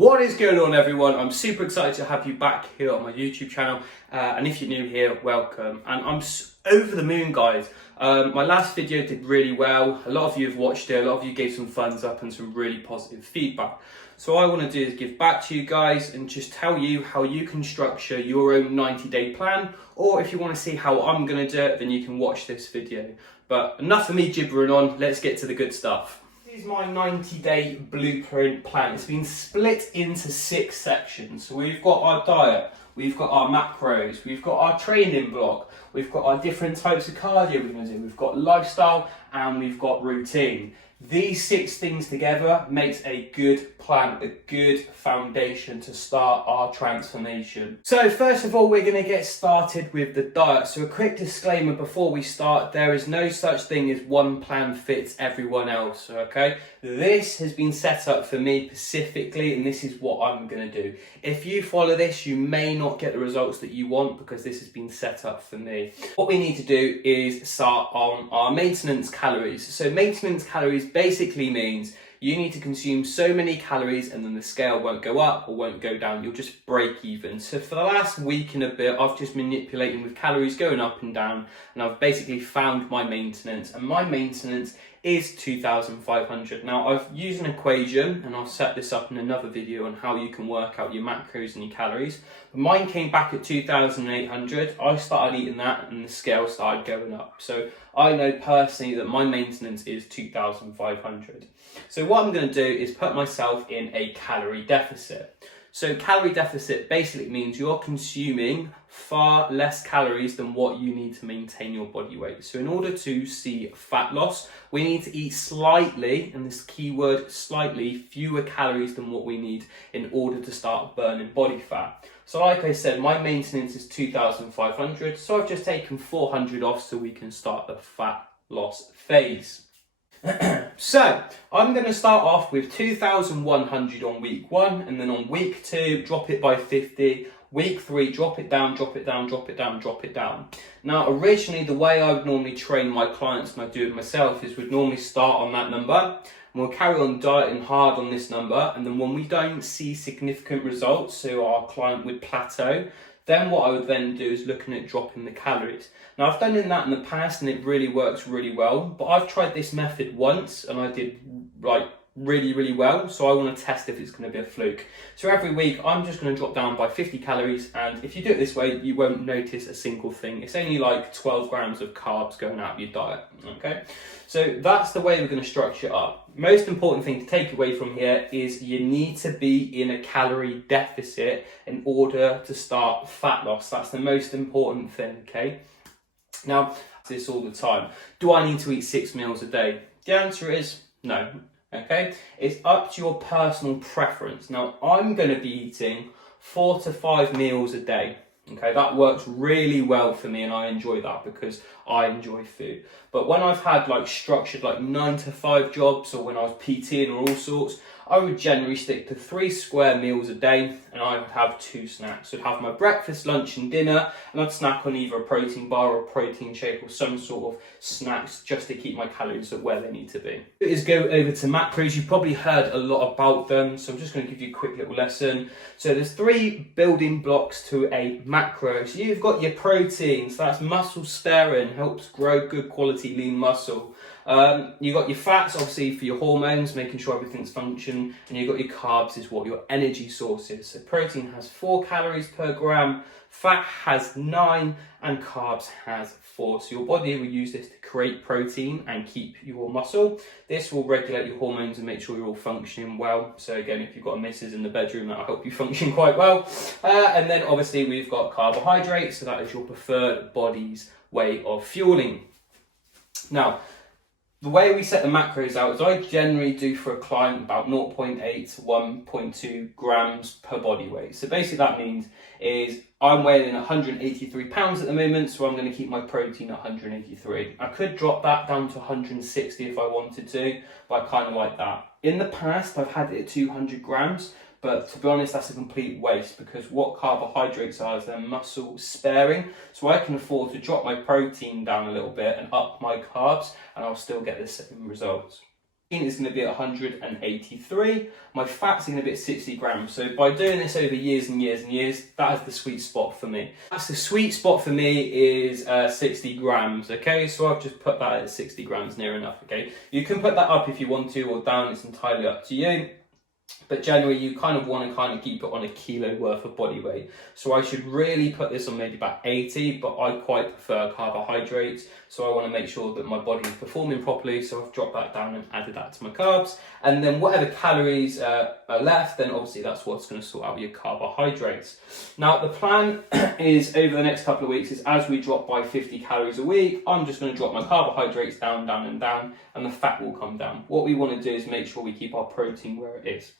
What is going on, everyone? I'm super excited to have you back here on my YouTube channel, and if you're new here, welcome. And I'm over the moon, guys. My last video did really well. A lot of you have watched it, a lot of you gave some thumbs up and some really positive feedback. So what I want to do is give back to you guys and just tell you how you can structure your own 90-day plan, or if you want to see how I'm going to do it, then you can watch this video. But enough of me gibbering on, let's get to the good stuff. This is my 90-day blueprint plan. It's been split into 6 sections. So we've got our diet, we've got our macros, we've got our training block, we've got our different types of cardio we're going to do, we've got lifestyle, and we've got routine. These 6 things together makes a good plan, a good foundation to start our transformation. So first of all, we're going to get started with the diet. So a quick disclaimer before we start, there is no such thing as one plan fits everyone else, okay? This has been set up for me specifically, and this is what I'm going to do. If you follow this, you may not get the results that you want because this has been set up for me. What we need to do is start on our maintenance calories. So maintenance calories basically means you need to consume so many calories and then the scale won't go up or won't go down. You'll just break even. So for the last week and a bit, I've just manipulating with calories going up and down, and I've basically found my maintenance, and my maintenance is 2,500. Now I've used an equation, and I'll set this up in another video on how you can work out your macros and your calories. But mine came back at 2,800. I started eating that and the scale started going up. So I know personally that my maintenance is 2,500. So what I'm going to do is put myself in a calorie deficit. So calorie deficit basically means you're consuming far less calories than what you need to maintain your body weight. So in order to see fat loss, we need to eat slightly, and this keyword slightly, fewer calories than what we need in order to start burning body fat. So like I said, my maintenance is 2,500, so I've just taken 400 off so we can start the fat loss phase. So I'm going to start off with 2,100 on week 1, and then on week 2 drop it by 50, week 3 drop it down, drop it down, drop it down, drop it down. Now originally the way I would normally train my clients and I do it myself is we'd normally start on that number and we'll carry on dieting hard on this number, and then when we don't see significant results, so our client would plateau, then what I would then do is looking at dropping the calories. Now I've done that in the past and it really works really well, but I've tried this method once and I did really well, so I want to test if it's going to be a fluke. So every week I'm just going to drop down by 50 calories, and if you do it this way you won't notice a single thing. It's only like 12 grams of carbs going out of your diet, okay? So that's the way we're going to structure it up. Most important thing to take away from here is you need to be in a calorie deficit in order to start fat loss. That's the most important thing, okay? Now, this all the time. Do I need to eat 6 meals a day? The answer is no. Okay, it's up to your personal preference. Now, I'm going to be eating 4 to 5 meals a day. Okay, that works really well for me and I enjoy that because I enjoy food. But when I've had like structured like 9 to 5 jobs, or when I was PTing or all sorts, I would generally stick to 3 square meals a day, and I would have 2 snacks. So I'd have my breakfast, lunch and dinner, and I'd snack on either a protein bar or a protein shake or some sort of snacks just to keep my calories at where they need to be. Is go over to macros. You've probably heard a lot about them, so I'm just going to give you a quick little lesson. So there's 3 building blocks to a macro. So you've got your protein, so that's muscle sparing, helps grow good quality lean muscle. You've got your fats, obviously for your hormones, making sure everything's functioning, and you've got your carbs, is what your energy source is. So protein has 4 calories per gram, fat has 9, and carbs has 4. So your body will use this to create protein and keep your muscle. This will regulate your hormones and make sure you're all functioning well. So again, if you've got a missus in the bedroom, that'll help you function quite well. And then obviously we've got carbohydrates, so that is your preferred body's way of fueling. Now, the way we set the macros out is I generally do for a client about 0.8 to 1.2 grams per body weight. So basically that means is I'm weighing in 183 pounds at the moment, so I'm going to keep my protein at 183. I could drop that down to 160 if I wanted to, but I kind of like that. In the past, I've had it at 200 grams, but to be honest, that's a complete waste because what carbohydrates are is they're muscle sparing. So I can afford to drop my protein down a little bit and up my carbs, and I'll still get the same results. is going to be at 183. My fat's going to be at 60 grams. So by doing this over years and years and years, that is the sweet spot for me. That's the sweet spot for me is 60 grams. Okay, so I've just put that at 60 grams, near enough. Okay, you can put that up if you want to or down. It's entirely up to you. But generally, you kind of want to keep it on a kilo worth of body weight. So I should really put this on maybe about 80, but I quite prefer carbohydrates. So I want to make sure that my body is performing properly. So I've dropped that down and added that to my carbs. And then whatever calories are left, then obviously that's what's going to sort out your carbohydrates. Now, the plan is over the next couple of weeks is as we drop by 50 calories a week, I'm just going to drop my carbohydrates down, down and down, and the fat will come down. What we want to do is make sure we keep our protein where it is.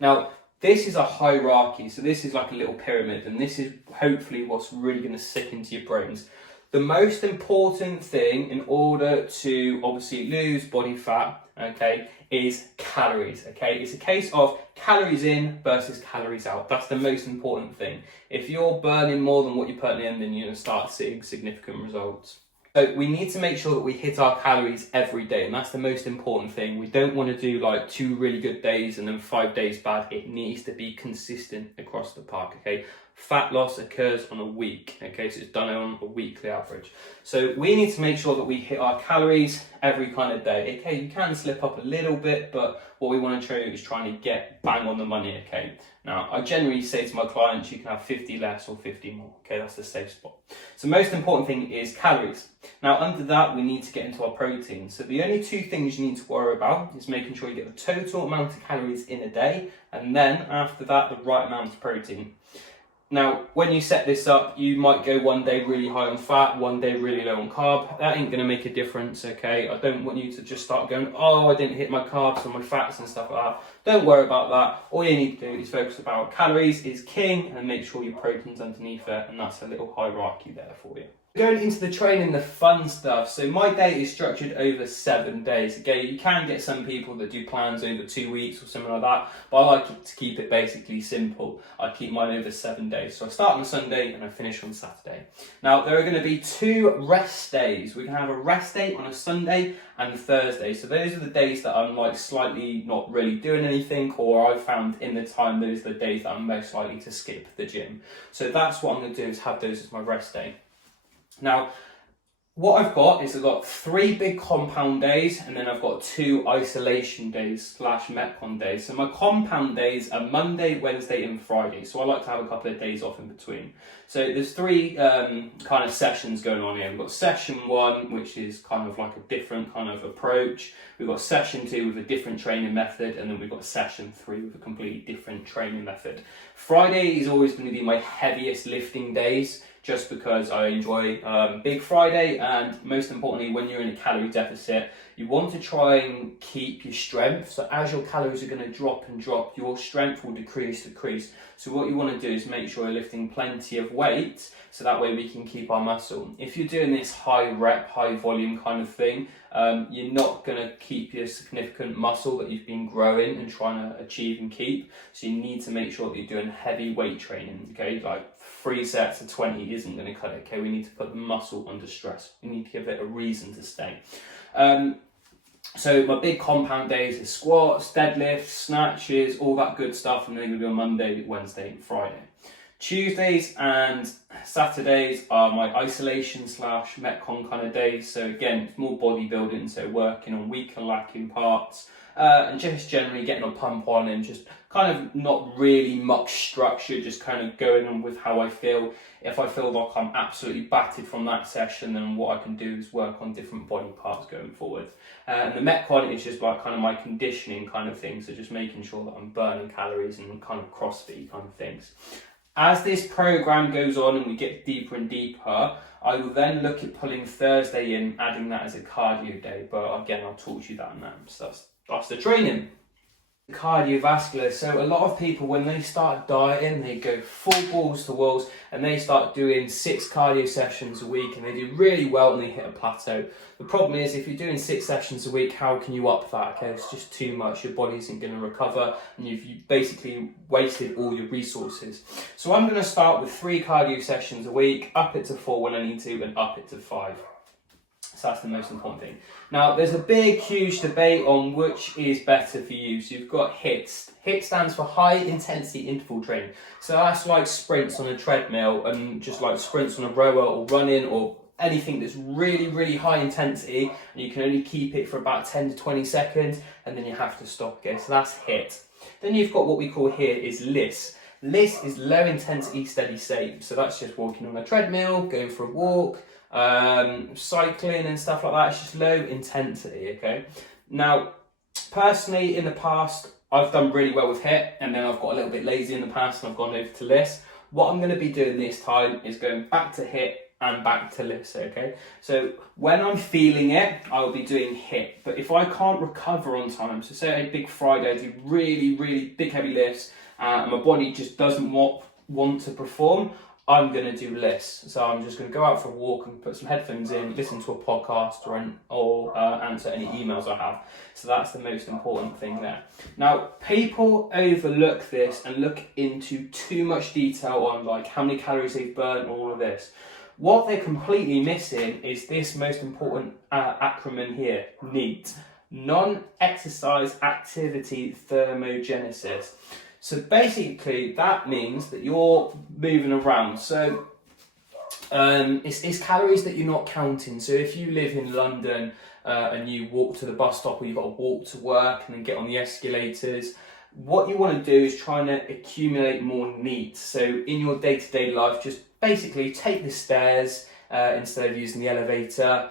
Now, this is a hierarchy, so this is like a little pyramid, and this is hopefully what's really going to sink into your brains. The most important thing in order to obviously lose body fat, okay, is calories, okay? It's a case of calories in versus calories out. That's the most important thing. If you're burning more than what you're putting in, then you're going to start seeing significant results. So we need to make sure that we hit our calories every day, and that's the most important thing. We don't want to do like 2 really good days and then 5 days bad. It needs to be consistent across the park, okay? Fat loss occurs on a week, okay? So it's done on a weekly average. So we need to make sure that we hit our calories every kind of day, okay? You can slip up a little bit, but what we want to show you is trying to get bang on the money, okay? Now, I generally say to my clients, you can have 50 less or 50 more, okay? That's the safe spot. So most important thing is calories. Now, under that, we need to get into our protein. So the only 2 things you need to worry about is making sure you get the total amount of calories in a day, and then after that, the right amount of protein. Now, when you set this up, you might go one day really high on fat, one day really low on carb. That ain't going to make a difference, okay? I don't want you to just start going, oh, I didn't hit my carbs and my fats and stuff like that. Don't worry about that. All you need to do is focus about calories is king and make sure your protein's underneath it, and that's a little hierarchy there for you. Going into the training, the fun stuff. So my day is structured over 7 days. Okay, you can get some people that do plans over 2 weeks or something like that, but I like to keep it basically simple. I keep mine over 7 days. So I start on a Sunday and I finish on Saturday. Now, there are going to be 2 rest days. We can have a rest day on a Sunday and Thursday. So those are the days that I'm like slightly not really doing anything, or I've found in the time those are the days that I'm most likely to skip the gym. So that's what I'm going to do, is have those as my rest day. Now, what I've got is I've got 3 big compound days, and then I've got 2 isolation days / Metcon days. So my compound days are Monday, Wednesday and Friday. So I like to have a couple of days off in between. So there's 3 kind of sessions going on here. We've got session 1, which is kind of like a different kind of approach. We've got session 2 with a different training method, and then we've got session 3 with a completely different training method. Friday is always going to be my heaviest lifting days, just because I enjoy Big Friday, and most importantly, when you're in a calorie deficit, you want to try and keep your strength. So as your calories are going to drop and drop, your strength will decrease. So what you want to do is make sure you're lifting plenty of weight, so that way we can keep our muscle. If you're doing this high rep, high volume kind of thing, you're not going to keep your significant muscle that you've been growing and trying to achieve and keep. So you need to make sure that you're doing heavy weight training, okay? Like 3 sets of 20 isn't going to cut it, okay? We need to put the muscle under stress. We need to give it a reason to stay. So my big compound days are squats, deadlifts, snatches, all that good stuff, and they're going to be on Monday, Wednesday and Friday. Tuesdays and Saturdays are my isolation / Metcon kind of days. So again, it's more bodybuilding, so working on weaker lacking parts, and just generally getting a pump on, and just kind of not really much structure, just kind of going on with how I feel. If I feel like I'm absolutely battered from that session, then what I can do is work on different body parts going forward. And the Metcon is just like kind of my conditioning kind of thing, so just making sure that I'm burning calories and kind of CrossFit kind of things. As this program goes on and we get deeper and deeper, I will then look at pulling Thursday in, adding that as a cardio day. But again, I'll talk to you that now. So that's the training. Cardiovascular. So a lot of people, when they start dieting, they go full balls to walls and they start doing 6 cardio sessions a week, and they do really well and they hit a plateau. The problem is, if you're doing 6 sessions a week, how can you up that? Okay, it's just too much. Your body isn't going to recover, and you've basically wasted all your resources. So I'm going to start with 3 cardio sessions a week, up it to 4 when I need to, and up it to 5. So that's the most important thing. Now, there's a big, huge debate on which is better for you. So you've got HIIT. HIIT stands for high intensity interval training. So that's like sprints on a treadmill and just like sprints on a rower or running or anything that's really, really high intensity, and you can only keep it for about 10 to 20 seconds and then you have to stop again. So that's HIIT. Then you've got what we call here is LISS. LISS is low intensity steady state. So that's just walking on a treadmill, going for a walk, cycling and stuff like that. It's just low intensity, okay? Now, personally, in the past, I've done really well with HIIT, and then I've got a little bit lazy in the past and I've gone over to LISS. What I'm going to be doing this time is going back to HIIT and back to LISS, okay? So when I'm feeling it, I'll be doing HIIT. But if I can't recover on time, so say a big Friday, I do really, really big heavy lifts, and my body just doesn't want to perform, I'm going to do LISS. So I'm just going to go out for a walk and put some headphones in, listen to a podcast or answer any emails I have. So that's the most important thing there. Now, people overlook this and look into too much detail on like how many calories they've burnt, all of this. What they're completely missing is this most important acronym here, NEAT, non-exercise activity thermogenesis. So basically that means that you're moving around. So it's calories that you're not counting. So if you live in London and you walk to the bus stop, or you've got to walk to work and then get on the escalators, what you want to do is try to accumulate more NEAT. So in your day-to-day life, just basically take the stairs instead of using the elevator.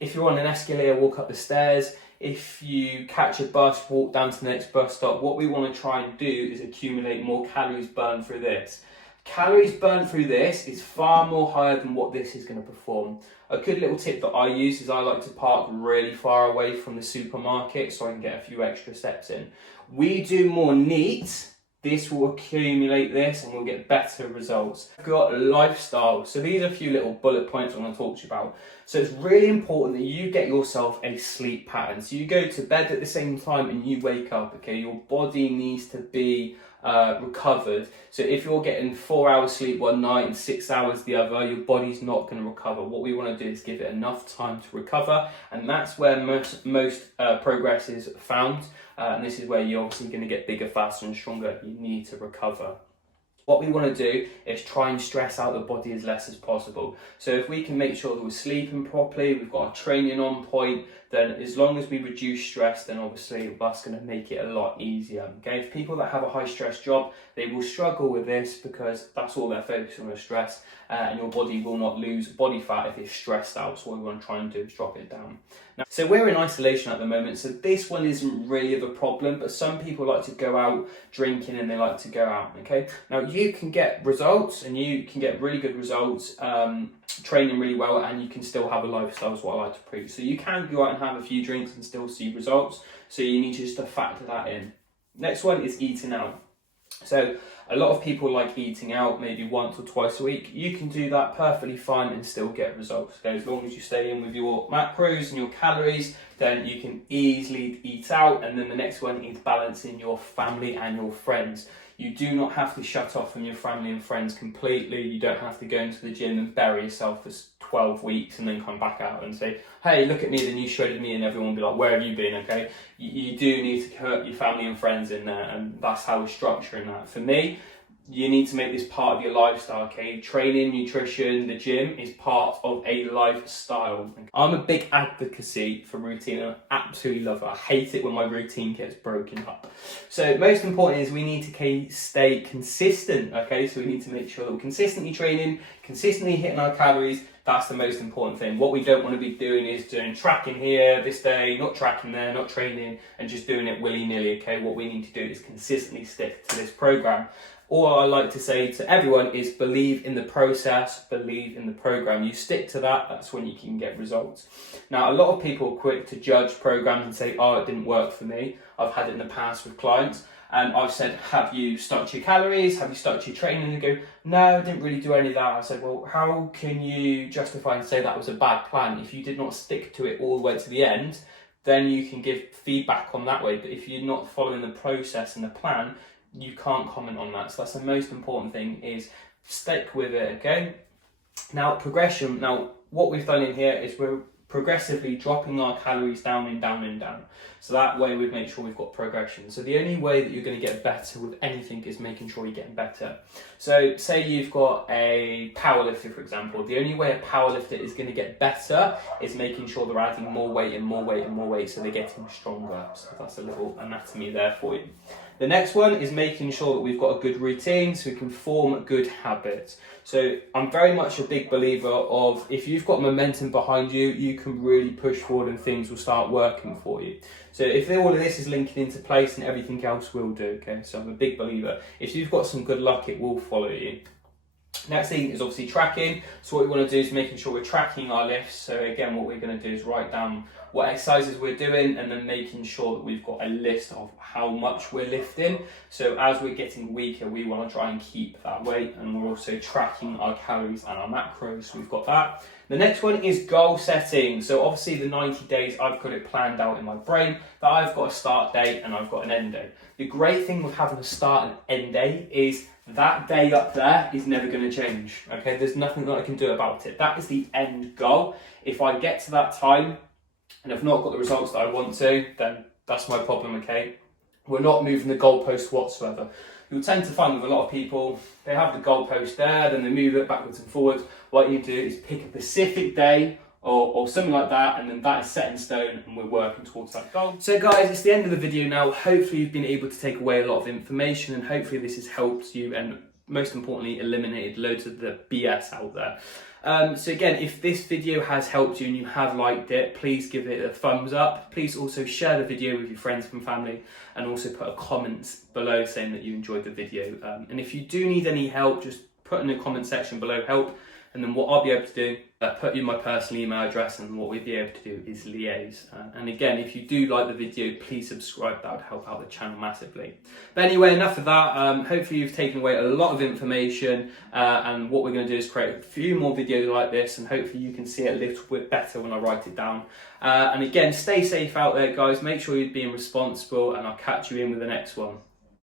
If you're on an escalator, walk up the stairs. If you catch a bus, walk down to the next bus stop. What we want to try and do is accumulate more calories burned through this. Calories burned through this is far more higher than what this is going to perform. A good little tip that I use is I like to park really far away from the supermarket so I can get a few extra steps in. We do more NEAT, this will accumulate this and we'll get better results. I've got lifestyle. So these are a few little bullet points I want to talk to you about. So it's really important that you get yourself a sleep pattern. So you go to bed at the same time and you wake up, okay? Your body needs to be recovered. So if you're getting 4 hours sleep one night and 6 hours the other, your body's not going to recover. What we want to do is give it enough time to recover, and that's where most progress is found. And this is where you're obviously going to get bigger, faster and stronger. You need to recover. What we want to do is try and stress out the body as less as possible. So if we can make sure that we're sleeping properly, we've got our training on point, then as long as we reduce stress, then obviously that's going to make it a lot easier. Okay, if people that have a high stress job, they will struggle with this because that's all they're focusing on is stress, and your body will not lose body fat if it's stressed out. So what we want to try and do is drop it down. Now, so we're in isolation at the moment, so this one isn't really of a problem, but some people like to go out drinking and they like to go out, okay? Now you can get results and you can get really good results training really well, and you can still have a lifestyle is what I like to preach. So you can go out and have a few drinks and still see results, so you need just to factor that in. Next one is eating out. So a lot of people like eating out maybe once or twice a week. You can do that perfectly fine and still get results. Okay? As long as you stay in with your macros and your calories, then you can easily eat out. And then the next one is balancing your family and your friends. You do not have to shut off from your family and friends completely. You don't have to go into the gym and bury yourself for 12 weeks and then come back out and say, hey, look at me, the new shredded me, and everyone will be like, where have you been, okay? You do need to put your family and friends in there, and that's how we're structuring that. For me, you need to make this part of your lifestyle, okay? Training, nutrition, the gym is part of a lifestyle. I'm a big advocacy for routine, and I absolutely love it. I hate it when my routine gets broken up. So most important is we need to stay consistent, okay? So we need to make sure that we're consistently training, consistently hitting our calories. That's the most important thing. What we don't want to be doing is doing tracking here this day, not tracking there, not training, and just doing it willy-nilly, okay? What we need to do is consistently stick to this program. All I like to say to everyone is believe in the process, believe in the program. You stick to that, that's when you can get results. Now, a lot of people are quick to judge programs and say, oh, it didn't work for me. I've had it in the past with clients, and I've said, have you stuck to your calories? Have you stuck to your training? And they go, no, I didn't really do any of that. I said, well, how can you justify and say that was a bad plan? If you did not stick to it all the way to the end, then you can give feedback on that way. But if you're not following the process and the plan, you can't comment on that. So that's the most important thing, is stick with it, okay? Now, progression. Now, what we've done in here is we're progressively dropping our calories down and down and down. So that way we make sure we've got progression. So the only way that you're going to get better with anything is making sure you're getting better. So say you've got a powerlifter, for example. The only way a powerlifter is going to get better is making sure they're adding more weight and more weight and more weight, so they're getting stronger. So that's a little anatomy there for you. The next one is making sure that we've got a good routine so we can form good habits. So I'm very much a big believer of, if you've got momentum behind you, you can really push forward and things will start working for you. So if all of this is linking into place, and everything else will do, okay? So I'm a big believer. If you've got some good luck, it will follow you. Next thing is obviously tracking. So what we want to do is making sure we're tracking our lifts. So again, what we're going to do is write down what exercises we're doing, and then making sure that we've got a list of how much we're lifting. So as we're getting weaker, we want to try and keep that weight, and we're also tracking our calories and our macros. So we've got that. The next one is goal setting. So obviously the 90 days, I've got it planned out in my brain that I've got a start date and I've got an end date. The great thing with having a start and end date is that day up there is never going to change. Okay, there's nothing that I can do about it. That is the end goal. If I get to that time and I've not got the results that I want to, then that's my problem, okay? We're not moving the goalpost whatsoever. You'll tend to find with a lot of people, they have the goalpost there, then they move it backwards and forwards. What you do is pick a specific day or something like that, and then that is set in stone and we're working towards that goal. So guys, it's the end of the video now. Hopefully you've been able to take away a lot of information, and hopefully this has helped you, and most importantly, eliminated loads of the BS out there. So again, if this video has helped you and you have liked it, please give it a thumbs up. Please also share the video with your friends and family, and also put a comment below saying that you enjoyed the video. And if you do need any help, just put in the comment section below help, and then what I'll be able to do, put in my personal email address, and what we'll be able to do is liaise. And again, if you do like the video, please subscribe. That would help out the channel massively. But anyway, enough of that. Hopefully you've taken away a lot of information, and what we're going to do is create a few more videos like this, and hopefully you can see it a little bit better when I write it down. And again, stay safe out there, guys. Make sure you're being responsible, and I'll catch you in with the next one.